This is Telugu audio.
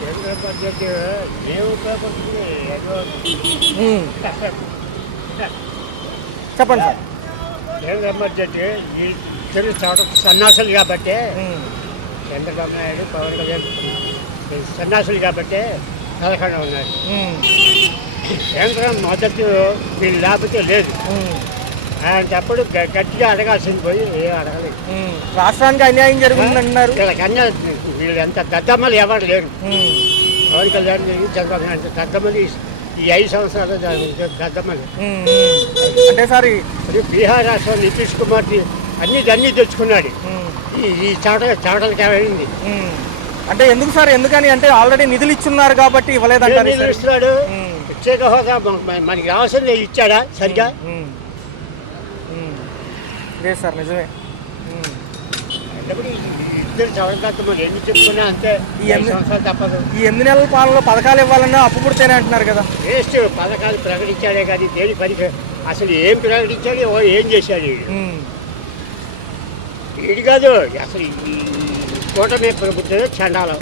కేంద్ర బడ్జెట్ ఏ ఉపయోగపడుతుంది చెప్పండి సార్. కేంద్ర బడ్జెట్ ఈ తెలుగు సన్నాసులు కాబట్టి చంద్రబాబు నాయుడు పవన్ కళ్యాణ్ సన్నాసులు కాబట్టి పథకంగా ఉన్నారు. కేంద్రం మద్దతు వీళ్ళు లేకపోతే లేదు. అలాంటప్పుడు గట్టిగా అడగాల్సింది పోయి ఏం అడగలేదు. రాష్ట్రానికి అన్యాయం జరుగుతుందంటున్నారు. వీళ్ళకి అన్యాయం వీళ్ళు ఎంత దద్దమ్మలు ఎవరు లేరు. పవన్ కళ్యాణ్ చంద్రబాబు నాయుడు దద్దమ్మలు ఈ 5 సంవత్సరాలు దద్దమ్మలు. అంటే సార్ బీహార్ రాష్ట్రం నితీష్ కుమార్కి అన్నీ తెచ్చుకున్నాడు. ఈ చాటలకి ఏమైంది అంటే ఎందుకు సార్? ఎందుకని అంటే ఆల్రెడీ నిధులు ఇచ్చున్నారు కాబట్టి ఇవ్వలేదంటారు. నిధులు ఇస్తున్నాడు. ప్రత్యేక హోదా మనకి కావాల్సింది ఇచ్చాడా సరిగా? లేదు సార్, నిజమే. ఇద్దరు చవరదత్తమని ఎన్ని చెప్పుకున్నా అంతే. ఈ 8 నెలల పాలనలో పథకాలు ఇవ్వాలన్నా అప్పు పుడితేనే అంటున్నారు కదా. వేస్ట్. పథకాలు ప్రకటించాడే కానీ దేని పనికి అసలు ఏం ప్రకటించాడు, ఏం చేశాడు వీడు కాదు. అసలు ఈ కూటమి ప్రభుత్వమే చండాలం.